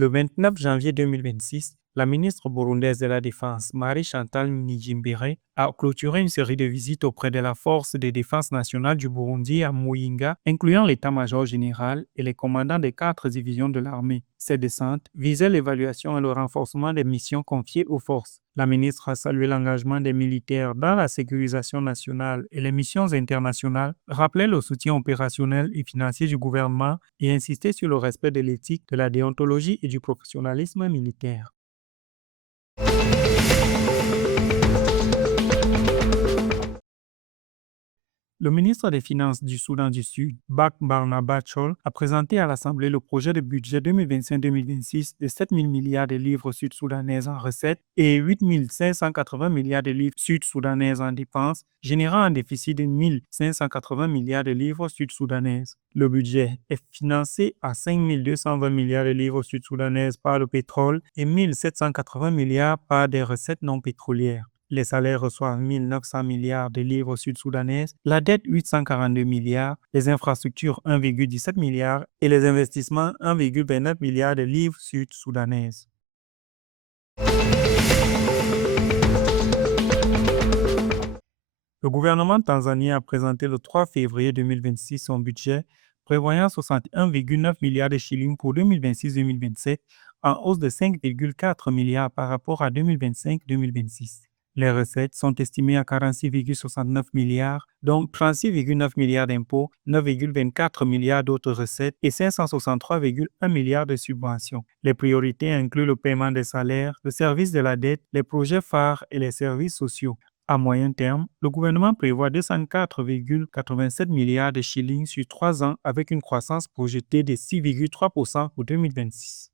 Le 29 janvier 2026, la ministre burundaise de la Défense, Marie-Chantal Nijimbere, a clôturé une série de visites auprès de la Force de défense nationale du Burundi à Muyinga, incluant l'état-major général et les commandants des 4 divisions de l'armée. Ces descentes visaient l'évaluation et le renforcement des missions confiées aux forces. La ministre a salué l'engagement des militaires dans la sécurisation nationale et les missions internationales, rappelé le soutien opérationnel et financier du gouvernement et insisté sur le respect de l'éthique, de la déontologie et du professionnalisme militaire. Le ministre des Finances du Soudan du Sud, Bak Barnaba Chol, a présenté à l'Assemblée le projet de budget 2025-2026 de 7 000 milliards de livres sud-soudanaises en recettes et 8 580 milliards de livres sud-soudanaises en dépenses, générant un déficit de 1 580 milliards de livres sud-soudanaises. Le budget est financé à 5 220 milliards de livres sud-soudanaises par le pétrole et 1 780 milliards par des recettes non pétrolières. Les salaires reçoivent 1 900 milliards de livres sud-soudanaises, la dette 842 milliards, les infrastructures 1,17 milliard et les investissements 1,29 milliard de livres sud-soudanaises. Le gouvernement tanzanien a présenté le 3 février 2026 son budget prévoyant 61,9 milliards de shillings pour 2026-2027, en hausse de 5,4 milliards par rapport à 2025-2026. Les recettes sont estimées à 46,69 milliards, dont 36,9 milliards d'impôts, 9,24 milliards d'autres recettes et 563,1 milliards de subventions. Les priorités incluent le paiement des salaires, le service de la dette, les projets phares et les services sociaux. À moyen terme, le gouvernement prévoit 204,87 milliards de shillings sur 3 ans avec une croissance projetée de 6,3% pour 2026.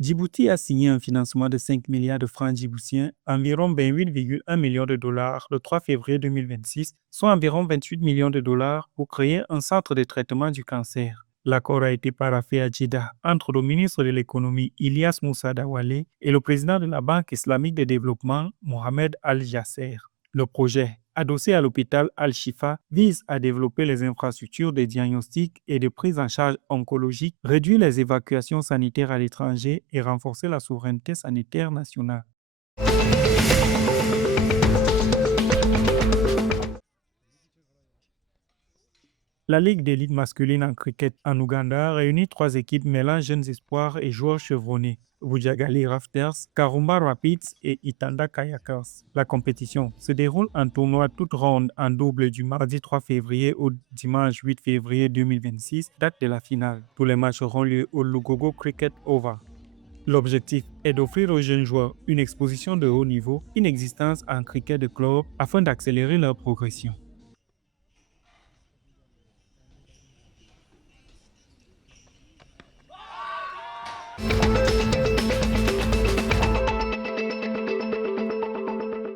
Djibouti a signé un financement de 5 milliards de francs djiboutiens, environ 28,1 millions de dollars, le 3 février 2026, soit environ 28 millions de dollars pour créer un centre de traitement du cancer. L'accord a été paraphé à Jeddah entre le ministre de l'économie Ilyas Moussa Dawale et le président de la Banque islamique de développement Mohamed Al-Jasser. Le projet, adossé à l'hôpital Al-Shifa, vise à développer les infrastructures de diagnostic et de prise en charge oncologique, réduire les évacuations sanitaires à l'étranger et renforcer la souveraineté sanitaire nationale. La Ligue d'élite masculine en cricket en Ouganda réunit 3 équipes mêlant jeunes espoirs et joueurs chevronnés. Vujagali Rafters, Karumba Rapids et Itanda Kayakers. La compétition se déroule en tournoi toute ronde en double du mardi 3 février au dimanche 8 février 2026, date de la finale. Tous les matchs auront lieu au Lugogo Cricket Oval. L'objectif est d'offrir aux jeunes joueurs une exposition de haut niveau, une existence en cricket de club afin d'accélérer leur progression.